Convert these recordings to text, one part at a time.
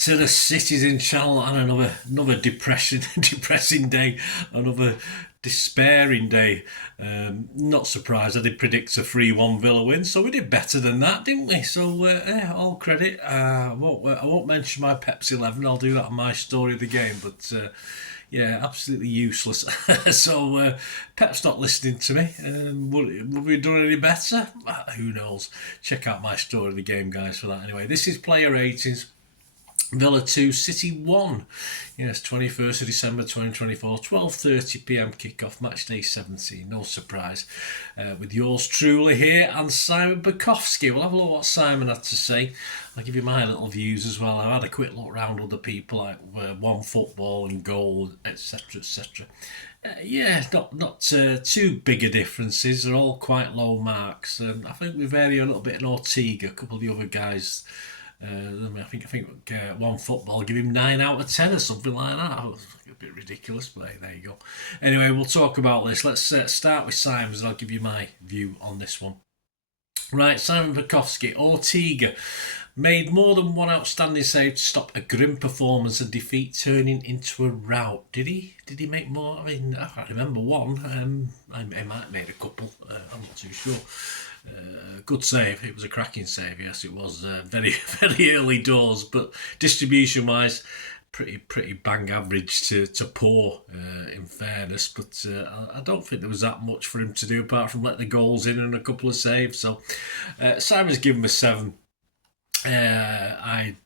to the cities in Channel and another depressing day, another despairing day. Not surprised, I did predict a 3-1 Villa win, so we did better than that, didn't we? So all credit. I won't mention my Pepsi 11. I'll do that on my story of the game, but. Yeah, absolutely useless. So Pep's not listening to me. Would we have done any better? Who knows? Check out my story of the game, guys, for that. Anyway, this is player ratings. Villa 2, City 1. Yes, 21st of December 2024, 12:30pm kickoff, match day 17. No surprise. With yours truly here and Simon Bajkowski. We'll have a look at what Simon had to say. I'll give you my little views as well. I've had a quick look around other people like One Football and Goal, etc. etc. Yeah, not too big a differences. They're all quite low marks. I think we vary a little bit in Ortega. A couple of the other guys. I think One Football give him 9 out of 10 or something like that. A bit ridiculous, but there you go. Anyway, we'll talk about this. Let's start with Simon's and I'll give you my view on this one. Right, Simon Bajkowski. Ortega made more than one outstanding save to stop a grim performance and defeat turning into a rout. Did he? Did he make more? I mean, I can't remember one. I might have made a couple. I'm not too sure. Good save. It was a cracking save. Yes, it was very very early doors, but distribution wise, pretty bang average to poor. In fairness, but I don't think there was that much for him to do apart from let the goals in and a couple of saves. So Simon's given him a 7. I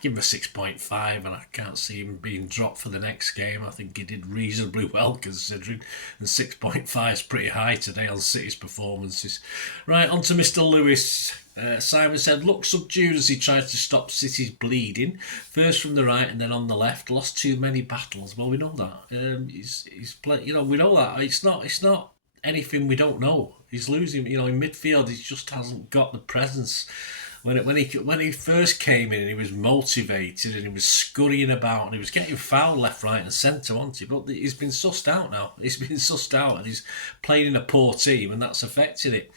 give him a 6.5, and I can't see him being dropped for the next game. I think he did reasonably well considering, and 6.5 is pretty high today on City's performances. Right, on to Mr. Lewis. Simon said, looked subdued as he tried to stop City's bleeding. First from the right and then on the left. Lost too many battles. Well, we know that. He's we know that. It's not anything we don't know. He's losing. In midfield, he just hasn't got the presence. When he first came in and he was motivated and he was scurrying about and he was getting fouled left, right and centre, wasn't he? But he's been sussed out now. He's been sussed out and he's playing in a poor team and that's affected it.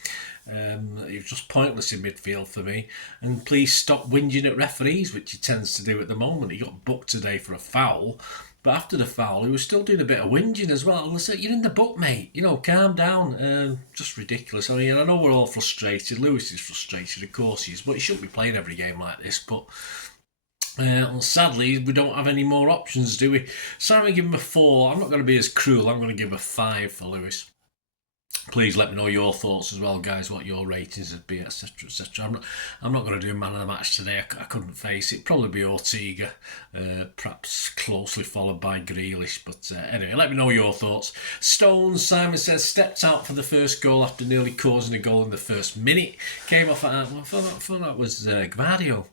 He was just pointless in midfield for me. And please stop whinging at referees, which he tends to do at the moment. He got booked today for a foul. But after the foul, he was still doing a bit of whinging as well. And I said, you're in the book, mate. Calm down. Just ridiculous. I mean, I know we're all frustrated. Lewis is frustrated, of course he is. But he shouldn't be playing every game like this. But sadly, we don't have any more options, do we? Simon, give him a 4. I'm not going to be as cruel. I'm going to give a 5 for Lewis. Please let me know your thoughts as well, guys, what your ratings would be, etc, etc. I'm not going to do a man of the match today. I couldn't face it. Probably be Ortega, perhaps closely followed by Grealish. But anyway, let me know your thoughts. Stones, Simon says, stepped out for the first goal after nearly causing a goal in the first minute. Came off at I thought that was Gvardio.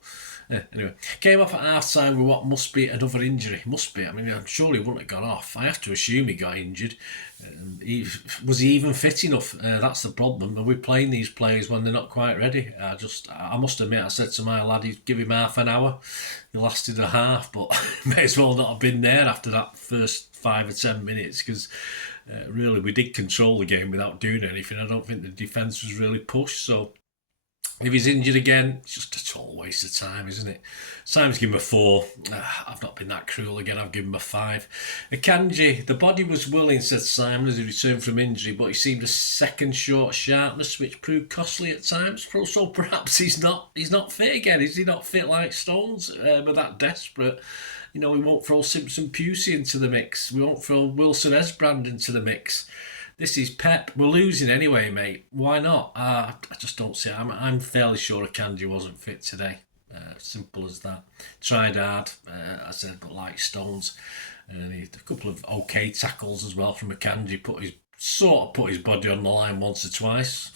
Anyway, came off at half time with what must be another injury. Must be. I mean, I'm sure he wouldn't have gone off. I have to assume he got injured. Was he even fit enough? That's the problem. Are we playing these players when they're not quite ready? I must admit, I said to my lad, he'd give him half an hour. He lasted a half, but may as well not have been there after that first 5 or 10 minutes because really we did control the game without doing anything. I don't think the defence was really pushed, so if he's injured again, it's just a total waste of time, isn't it? Simon's given him a 4. I've not been that cruel again. I've given him a 5. Akanji, the body was willing, said Simon, as he returned from injury, but he seemed a second short sharpness, which proved costly at times. So perhaps he's not fit again. Is he not fit like Stones? But that desperate. We won't throw Simpson Pusey into the mix. We won't throw Wilson Esbrand into the mix. This is Pep. We're losing anyway, mate. Why not? I just don't see it. I'm fairly sure Akanji wasn't fit today. Simple as that. Tried hard, I said, but like Stones. And he had a couple of okay tackles as well from Akanji. Put his body on the line once or twice.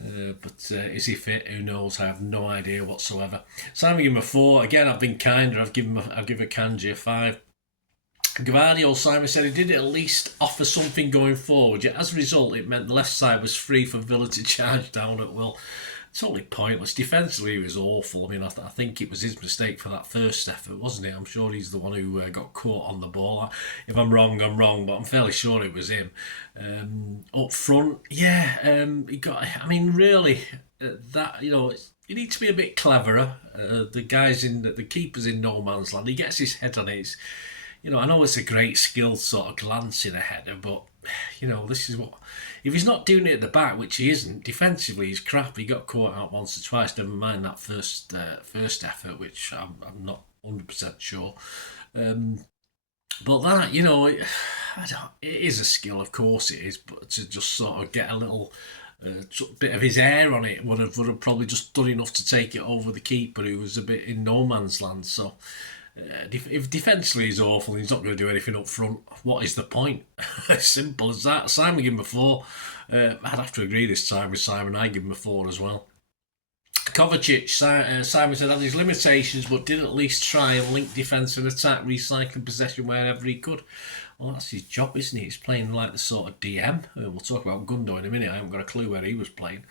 But is he fit? Who knows? I have no idea whatsoever. So I'm giving him a 4. Again, I've been kinder. I've given Akanji a 5. Gvardio, Simon said he did at least offer something going forward, yet as a result it meant the left side was free for Villa to charge down at will. Totally pointless. Defensively he was awful. I mean, I think it was his mistake for that first effort, wasn't it? I'm sure he's the one who got caught on the ball. If I'm wrong, I'm wrong, but I'm fairly sure it was him. Up front, he got, I mean, really, that, you need to be a bit cleverer. The keepers in no man's land. He gets his head on it. I know it's a great skill sort of glancing a header, but this is what. If he's not doing it at the back, which he isn't, defensively he's crap. He got caught out once or twice. Never mind that first effort, which I'm not 100% sure. But that, it is a skill, of course it is. But to just sort of get a little bit of his air on it would have probably just done enough to take it over the keeper, who was a bit in no man's land. So. If defensively he's awful, he's not going to do anything up front. What is the point? As simple as that. Simon gave him a 4. I'd have to agree this time with Simon. I give him a 4 as well. Kovacic, Simon said, had his limitations, but did at least try and link defence and attack, recycling possession wherever he could. Well, that's his job, isn't it? He's playing like the sort of DM. We'll talk about Gundo in a minute. I haven't got a clue where he was playing.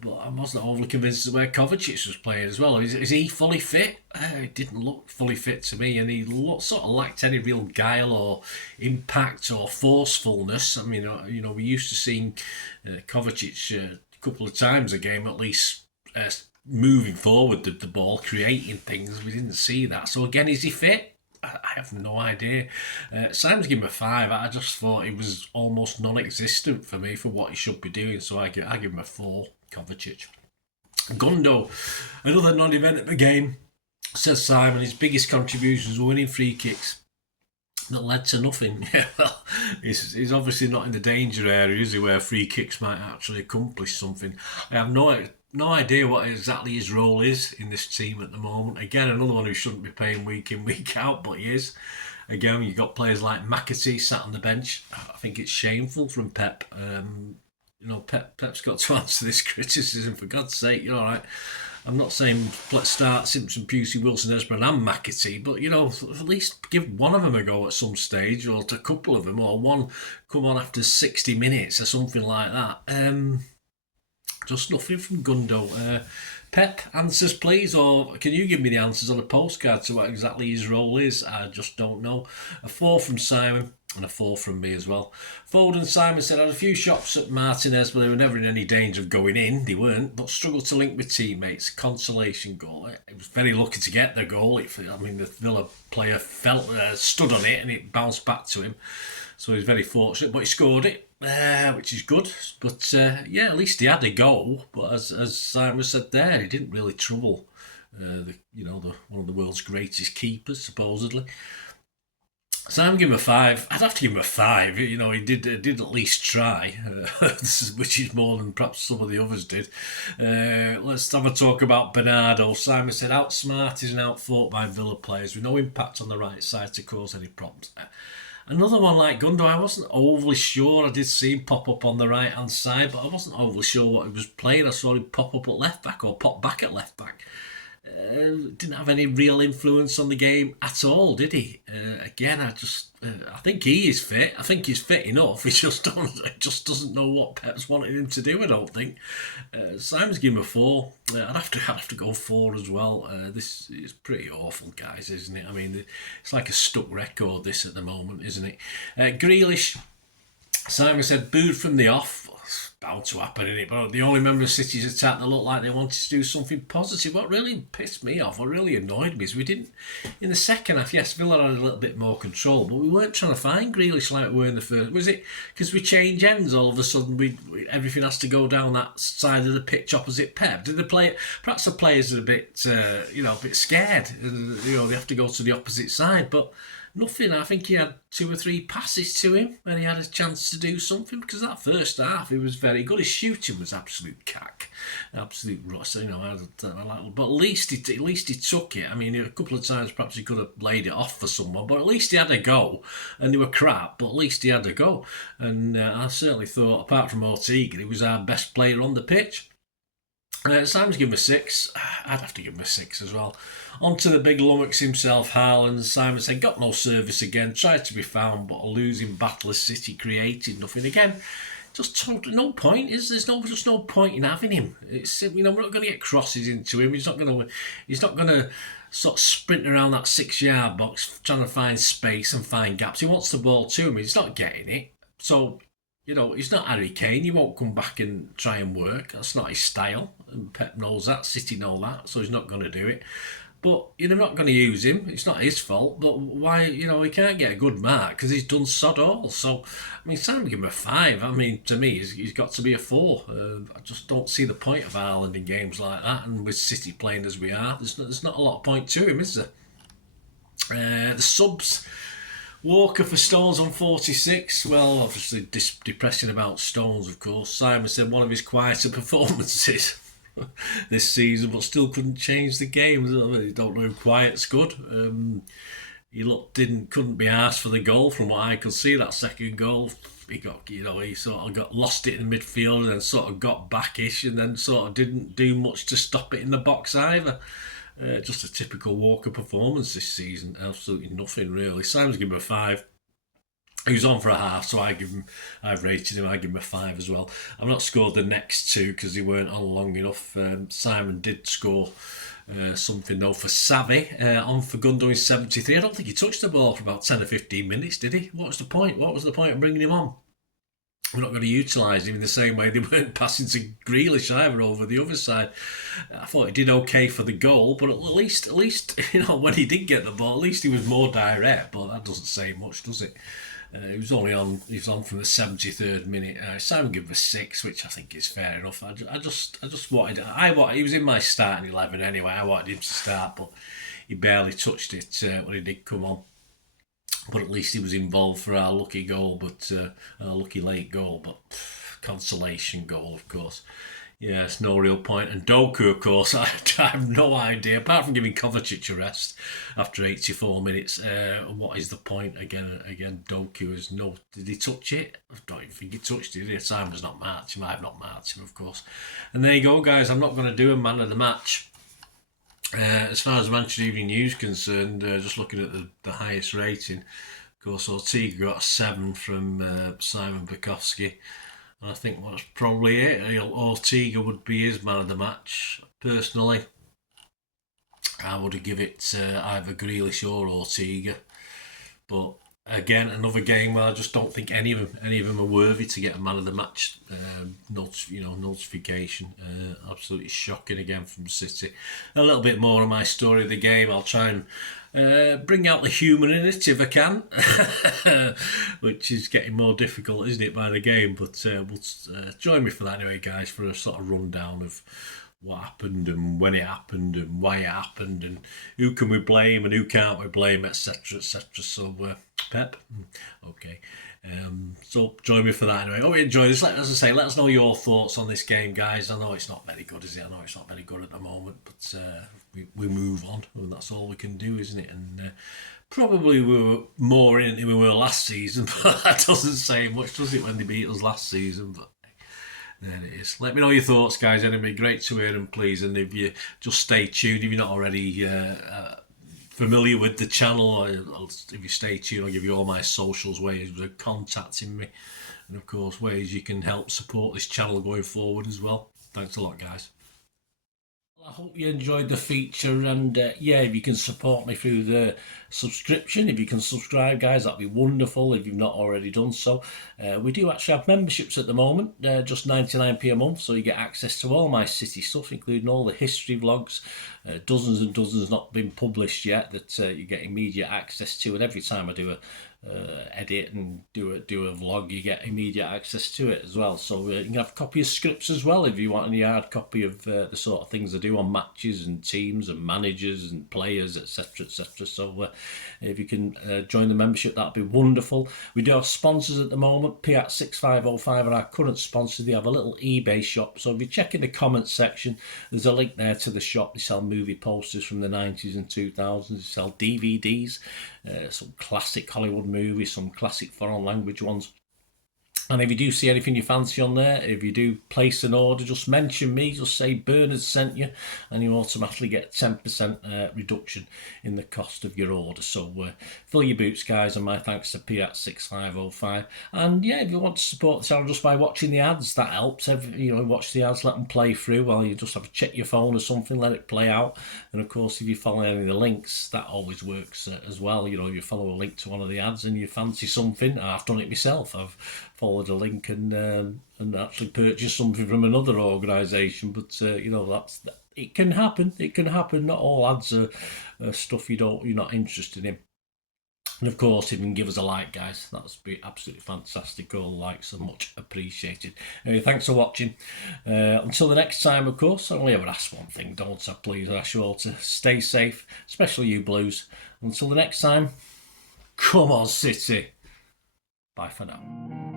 But I wasn't overly convinced of where Kovacic was playing as well. Is he fully fit? It didn't look fully fit to me, and he sort of lacked any real guile or impact or forcefulness. I mean, we used to seeing Kovacic a couple of times a game at least moving forward the ball, creating things. We didn't see that. So again, is he fit? I have no idea. Simon's given him a 5. I just thought he was almost non-existent for me for what he should be doing. So I give him a 4. Kovacic. Gundo, another non-event at the game, says Simon. His biggest contributions were winning free kicks that led to nothing. Well, he's obviously not in the danger area, is he, where free kicks might actually accomplish something. I have no idea what exactly his role is in this team at the moment. Again, another one who shouldn't be playing week in, week out, but he is. Again, you've got players like McAtee sat on the bench. I think it's shameful from Pep. Pep's got to answer this criticism, for God's sake. All right. I'm not saying let's start Simpson, Pusey, Wilson, Esbern and McAtee, but, at least give one of them a go at some stage, or a couple of them, or one come on after 60 minutes or something like that. Just nothing from Gundo. Pep, answers please, or can you give me the answers on a postcard to what exactly his role is? I just don't know. A 4 from Simon and a 4 from me as well. Foden, Simon said, I had a few shots at Martinez, but they were never in any danger of going in. They weren't, but struggled to link with teammates. Consolation goal. It was very lucky to get the goal. The Villa player stood on it and it bounced back to him. So he was very fortunate, but he scored it. Which is good, but at least he had a goal. But as Simon said there, he didn't really trouble one of the world's greatest keepers, supposedly. Simon gave him a 5. I'd have to give him a 5. He did at least try, which is more than perhaps some of the others did. Let's have a talk about Bernardo. Simon said, outsmarted and outfought by Villa players with no impact on the right side to cause any problems. Another one like Gundo, I wasn't overly sure. I did see him pop up on the right-hand side, but I wasn't overly sure what he was playing. I saw him pop up at left-back or pop back at left-back. Didn't have any real influence on the game at all, did he? Again, I think he is fit. I think he's fit enough. He just doesn't know what Pep's wanted him to do, I don't think. Simon's given him a 4. I'd have to go 4 as well. This is pretty awful, guys, isn't it? I mean, it's like a stuck record, this, at the moment, isn't it? Grealish, Simon said, booed from the off. It's bound to happen, isn't it? But the only member of City's attack that looked like they wanted to do something positive. What really pissed me off, what really annoyed me, is we didn't, in the second half, yes, Villa had a little bit more control, but we weren't trying to find Grealish like we were in the first. Was it because we change ends all of a sudden? Everything has to go down that side of the pitch opposite Pep. Did perhaps the players are a bit scared. They have to go to the opposite side, but nothing. I think he had 2 or 3 passes to him when he had a chance to do something, because that first half he was very good. His shooting was absolute cack, absolute rust. But at least he took it. I mean, a couple of times perhaps he could have laid it off for someone, but at least he had a go. And they were crap, but at least he had a go. And I certainly thought, apart from Ortega, he was our best player on the pitch. Simon's given him a 6. I'd have to give him a 6 as well. On to the big lummox himself, Haaland. Simon said, got no service again, tried to be found, but a losing battle as City created nothing again. Just no point. There's no point in having him. We're not going to get crosses into him. He's not going to sort of sprint around that 6-yard box trying to find space and find gaps. He wants the ball to him. He's not getting it. So, he's not Harry Kane. He won't come back and try and work. That's not his style. and Pep knows that, City know that, so he's not going to do it. But you're not going to use him. It's not his fault. But why? He can't get a good mark because he's done sod all. So, I mean, Simon give him a 5. I mean, to me, he's got to be a 4. I just don't see the point of Ireland in games like that. And with City playing as we are, there's not a lot of point to him, is there? The subs. Walker for Stones on 46. Well, obviously depressing about Stones, of course. Simon said one of his quieter performances this season, but still couldn't change the game. I don't know if quiet's good. He couldn't be asked for the goal from what I could see. That second goal, he sort of got lost it in the midfield and then sort of got backish and then sort of didn't do much to stop it in the box either. Just a typical Walker performance this season. Absolutely nothing really. Simon's given him a 5. He was on for a half, so I've rated him. I give him a 5 as well. I've not scored the next 2 because they weren't on long enough. Simon did score something though for Savvy on for Gundo in 73. I don't think he touched the ball for about 10 or 15 minutes, did he? What was the point? What was the point of bringing him on? We're not going to utilise him in the same way they weren't passing to Grealish either over the other side. I thought he did okay for the goal, but at least when he did get the ball, at least he was more direct. But that doesn't say much, does it? He was on from the 73rd minute. Simon gave him a 6, which I think is fair enough. I just wanted. He was in my starting 11 anyway. I wanted him to start, but he barely touched it when he did come on. But at least he was involved for our lucky goal, our lucky late goal, but consolation goal, of course. Yeah, it's no real point. And Doku, of course, I have no idea, apart from giving Kovacic a rest after 84 minutes. What is the point? Again, Doku is no. Did he touch it? I don't even think he touched it. Did he? Simon's not marked him. I have not marked him, of course. And there you go, guys. I'm not going to do a man of the match. As far as Manchester Evening News concerned, just looking at the highest rating, of course, Ortega got a 7 from Simon Bajkowski. And I think that's probably it. Ortega would be his man of the match. Personally, I would give it either Grealish or Ortega. But again, another game where I just don't think any of them are worthy to get a man of the match notification. Absolutely shocking again from City. A little bit more on my story of the game. I'll try and bring out the humour in it if I can, which is getting more difficult, isn't it, by the game? But join me for that anyway, guys, for a sort of rundown of what happened and when it happened and why it happened and who can we blame and who can't we blame, etc, etc. So Pep, okay. So join me for that anyway. Hope you enjoy this. As I say, let us know your thoughts on this game, guys. I know it's not very good, is it? I know it's not very good at the moment, but we move on, and that's all we can do, isn't it? And probably we were more in it than we were last season, but that doesn't say much, does it, when they beat us last season? But there it is. Let me know your thoughts, guys. It'd be great to hear them, please. And if you just stay tuned, if you're not already familiar with the channel, if you stay tuned, I'll give you all my socials, ways of contacting me, and of course ways you can help support this channel going forward as well. Thanks a lot, guys. I hope you enjoyed the feature, and if you can support me through the subscription, if you can subscribe, guys, that'd be wonderful if you've not already done so. We do actually have memberships at the moment, just 99p a month, so you get access to all my City stuff, including all the history vlogs, dozens and dozens not been published yet that you get immediate access to, and every time I do a edit and do a vlog, you get immediate access to it as well. So you can have a copy of scripts as well if you want any hard copy of the sort of things I do on matches and teams and managers and players, etc, etc. So if you can join the membership, that'd be wonderful. We do have sponsors at the moment. Piat 6505 are our current sponsor. They have a little eBay shop, so if you check in the comments section, there's a link there to the shop. They sell movie posters from the 90s and 2000s. They sell DVDs, some classic Hollywood movies, some classic foreign language ones. And if you do see anything you fancy on there, if you do place an order, just mention me, just say Bernard sent you, and you automatically get 10% reduction in the cost of your order. So fill your boots, guys, and my thanks to Piat 6505. And if you want to support the channel just by watching the ads, that helps. Watch the ads, let them play through while you just have to check your phone or something, let it play out. And of course, if you follow any of the links, that always works as well. You follow a link to one of the ads and you fancy something. I've done it myself. I've followed followed a link and actually purchased something from another organisation. But it can happen. It can happen. Not all ads are stuff you're not interested in. And of course, even give us a like, guys. That would be absolutely fantastic. All likes are much appreciated. Anyway, thanks for watching. Until the next time, of course, I only ever ask one thing, don't I? Please, I ask you all to stay safe, especially you Blues. Until the next time, come on, City. Bye for now.